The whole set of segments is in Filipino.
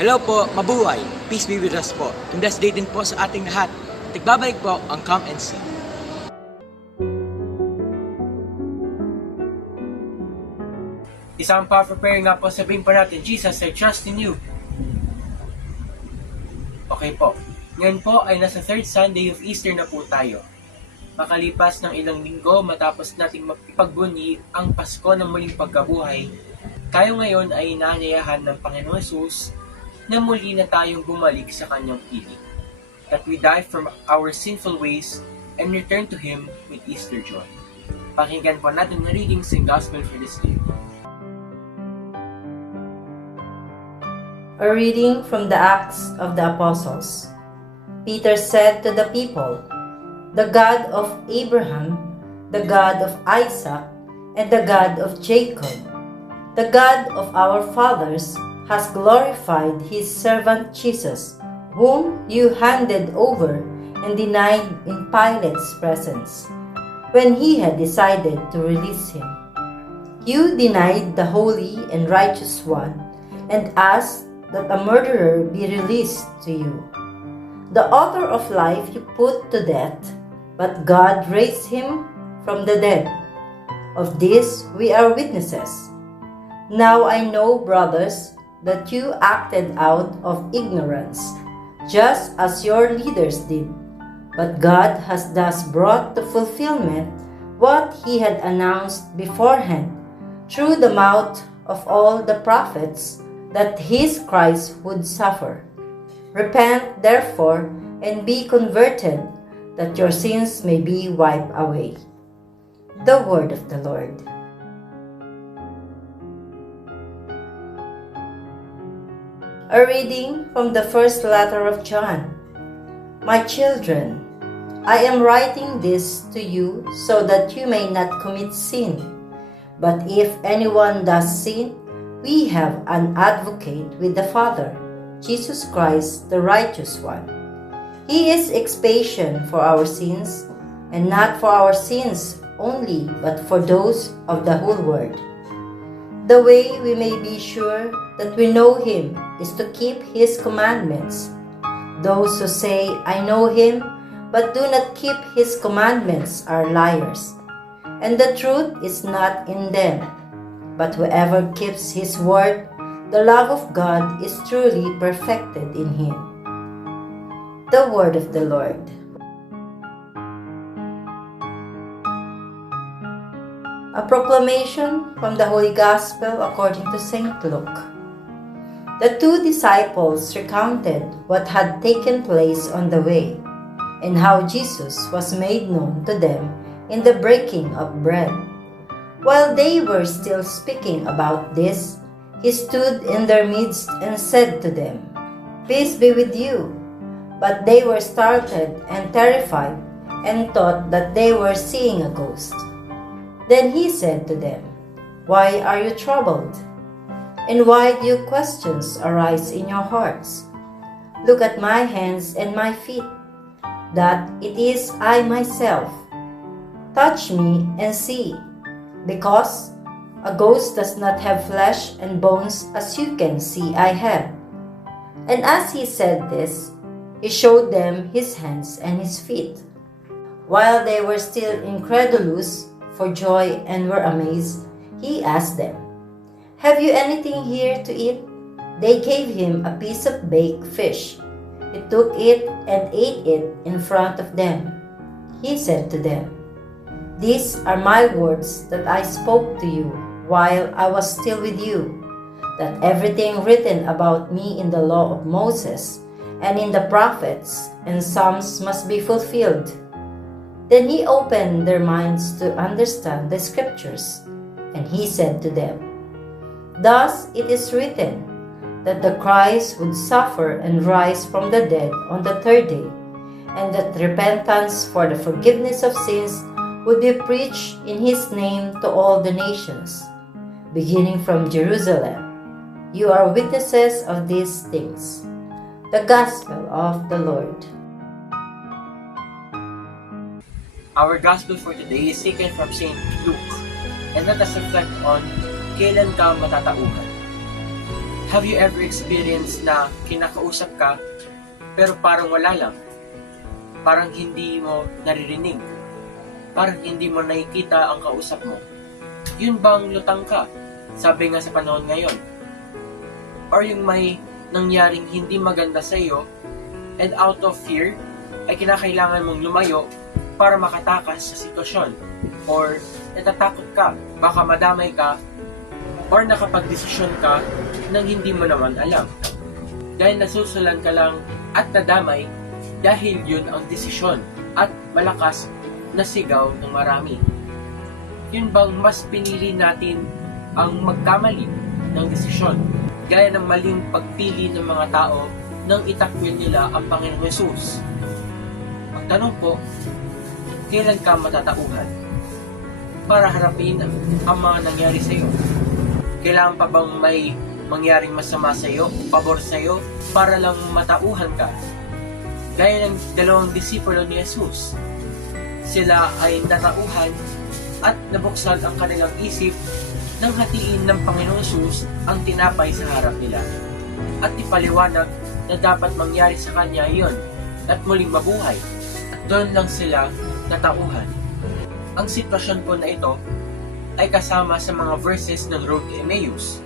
Hello po, mabuhay. Peace be with us po. And blessed day din po sa ating lahat. At nagbabalik po ang Come and See. Isang pa-prepare nga po, sabihin po natin, Jesus, I trust in you. Okay po. Ngayon po ay nasa third Sunday of Easter na po tayo. Makalipas ng ilang linggo matapos nating mapipagbuni ang Pasko ng muling pagkabuhay, tayo ngayon ay inaanyayahan ng Panginoon Jesus na muli na tayong bumalik sa kanyang piling. That we die from our sinful ways and return to Him with Easter joy. Pakinggan po natin ang readings and gospel for this day. A reading from the Acts of the Apostles. Peter said to the people, The God of Abraham, the God of Isaac, and the God of Jacob, the God of our fathers, has glorified his servant Jesus, whom you handed over and denied in Pilate's presence, when he had decided to release him. You denied the holy and righteous one and asked that a murderer be released to you. The author of life you put to death, but God raised him from the dead. Of this we are witnesses. Now I know, brothers, that you acted out of ignorance, just as your leaders did. But God has thus brought to fulfillment what he had announced beforehand through the mouth of all the prophets that his Christ would suffer. Repent, therefore, and be converted, that your sins may be wiped away. The word of the Lord. A reading from the first letter of John. My children, I am writing this to you so that you may not commit sin. But if anyone does sin, we have an advocate with the Father, Jesus Christ, the righteous one. He is expiation for our sins, and not for our sins only, but for those of the whole world. The way we may be sure that we know Him is to keep His commandments. Those who say, I know Him, but do not keep His commandments are liars, and the truth is not in them. But whoever keeps his word, the love of God is truly perfected in him. The word of the Lord. A proclamation from the Holy Gospel according to St. Luke. The two disciples recounted what had taken place on the way and how Jesus was made known to them in the breaking of bread. While they were still speaking about this, he stood in their midst and said to them, Peace be with you. But they were startled and terrified and thought that they were seeing a ghost. Then he said to them, Why are you troubled? And why do questions arise in your hearts? Look at my hands and my feet, that it is I myself. Touch me and see because a ghost does not have flesh and bones as you can see I have. And as he said this, he showed them his hands and his feet. While they were still incredulous for joy and were amazed, he asked them, Have you anything here to eat? They gave him a piece of baked fish. He took it and ate it in front of them. He said to them, these are my words that I spoke to you while I was still with you, that everything written about me in the law of Moses and in the prophets and Psalms must be fulfilled. Then he opened their minds to understand the scriptures, and he said to them, Thus it is written that the Christ would suffer and rise from the dead on the third day, and that repentance for the forgiveness of sins would be preached in his name to all the nations, beginning from Jerusalem. You are witnesses of these things. The Gospel of the Lord. Our gospel for today is taken from St. Luke. And let us reflect on kailan ka matataugan. Have you ever experienced na kinakausap ka pero parang wala lang? Parang hindi mo naririnig? Parang hindi mo nakikita ang kausap mo? Yun bang lutang ka? Sabi nga sa panahon ngayon. Or yung may nangyaring hindi maganda sa iyo and out of fear ay kinakailangan mong lumayo para makatakas sa sitwasyon or natatakot ka, baka madamay ka or nakapagdesisyon ka nang hindi mo naman alam. Dahil nasusulan ka lang at nadamay dahil yun ang desisyon at malakas na sigaw ng marami. Yun bang mas pinili natin ang magkamali ng desisyon gaya ng maling pagpili ng mga tao nang itakwil nila ang Panginoong Yesus? Ang tanong po, kailan ka matatauhan? Para harapin ang mga nangyari sa iyo. Kailangan pa bang may mangyaring masama sa iyo, pabor sa iyo, para lang matauhan ka? Gaya ng dalawang disipulo ni Jesus. Sila ay natauhan at nabuksan ang kanilang isip nang hatiin ng Panginoon Jesus ang tinapay sa harap nila at ipaliwanag na dapat mangyari sa kanya iyon at muling mabuhay at doon lang sila natauhan. Ang sitwasyon po na ito ay kasama sa mga verses ng Road to Emmaus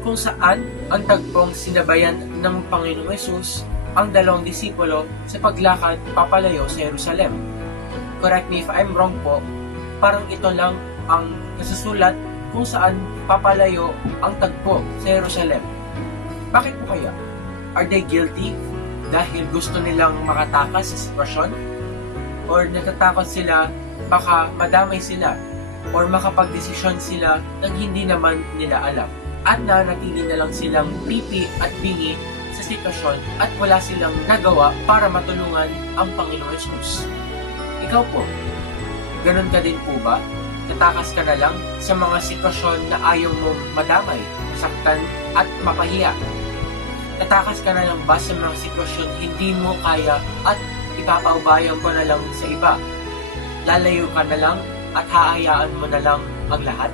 kung saan ang tagpong sinabayan ng Panginoong Yesus ang dalawang disipulo sa paglakad papalayo sa Jerusalem. Correct me if I'm wrong po, parang ito lang ang nasusulat kung saan papalayo ang tagpo sa Jerusalem. Bakit po kaya? Are they guilty dahil gusto nilang makatakas sa sitwasyon? Or natatakot sila baka madamay sila or makapagdesisyon sila nang hindi naman nila alam at nanatili na lang silang pipi at bingi sa sitwasyon at wala silang nagawa para matulungan ang Panginoon Yesus. Ikaw po, ganun ka din po ba? Tatakas ka na lang sa mga sitwasyon na ayaw mong madamay, masaktan at mapahiya. Tatakas ka na lang ba sa mga sitwasyon hindi mo kaya at ipapaubayan mo na lang sa iba? Lalayo ka na lang at haayaan mo na lang ang lahat?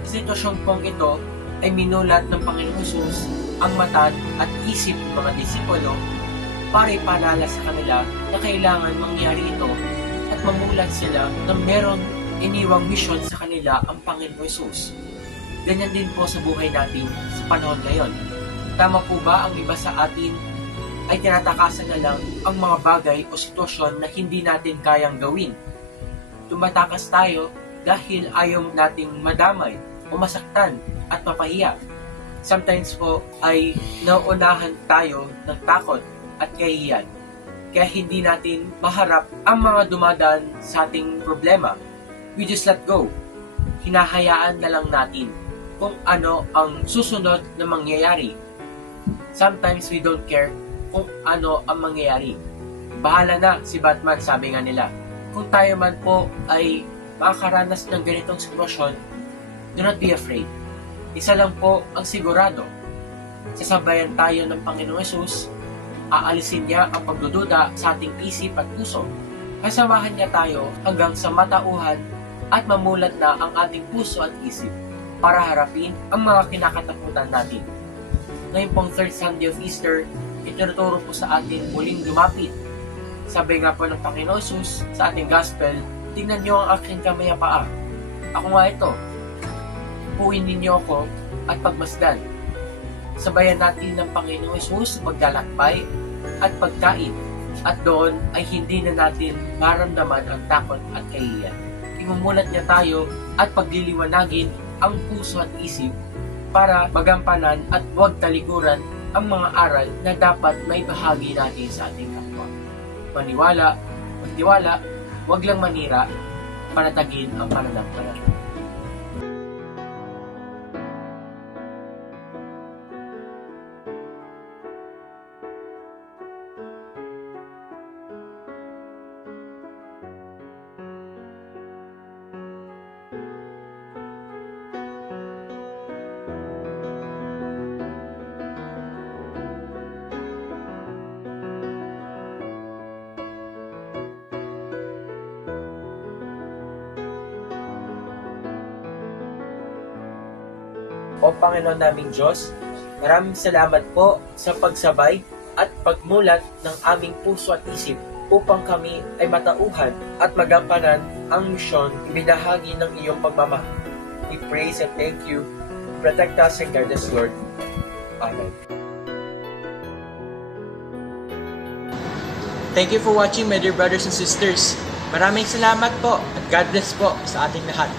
Sa sitwasyong pong ito ay minulat ng Panginoong Jesus ang mata at isip ng mga disipulo para ipaalala sa kanila na kailangan mangyari ito at mamulat sila na meron iniwang misyon sa kanila ang Panginoong Yesus. Ganyan din po sa buhay natin sa panahon ngayon. Tama po ba ang iba sa atin ay tinatakasan na lang ang mga bagay o sitwasyon na hindi natin kayang gawin? Tumatakas tayo dahil ayaw nating madamay o masaktan at mapahiya. Sometimes po ay nauunahan tayo ng takot at kahihiyan. Kaya hindi natin maharap ang mga dumadaan sa ating problema we just let go. Hinahayaan na lang natin kung ano ang susunod na mangyayari. Sometimes we don't care kung ano ang mangyayari. Bahala na si Batman, sabi nga nila. Kung tayo man po ay makakaranas ng ganitong sitwasyon, do not be afraid. Isa lang po ang sigurado. Sasabayan tayo ng Panginoong Yesus, aalisin niya ang pagdududa sa ating isip at puso. Kasamahan niya tayo hanggang sa matauhan at mamulat na ang ating puso at isip para harapin ang mga kinakatakutan natin. Ngayon pong third Sunday of Easter, itinuturo po sa atin muling lumapit. Sabi nga po ng Panginoon sa ating Gospel, tingnan niyo ang aking kamay paa. Ako nga ito. Puwin ninyo ako at pagmasdan. Sabayan natin ng Panginoong Jesus paglalakbay at pagkain at doon ay hindi na natin maramdaman ang takot at kahihiyan imumulat niya tayo at pagliliwanagin ang puso at isip para magampanan at huwag talikuran ang mga aral na dapat may bahagi natin sa ating kapwa. Maniwala, magtiwala, huwag lang manira, panatagin ang pananampalataya. O Panginoon naming Diyos, Maraming salamat po sa pagsabay at pagmulat ng aming puso at isip upang kami ay matauhan at magampanan ang misyon ibinahagi ng iyong pagmamahal. We praise and thank you. Protect us and guide us, Lord. Amen. Thank you for watching, my dear brothers and sisters. Maraming salamat po at God bless po sa ating lahat.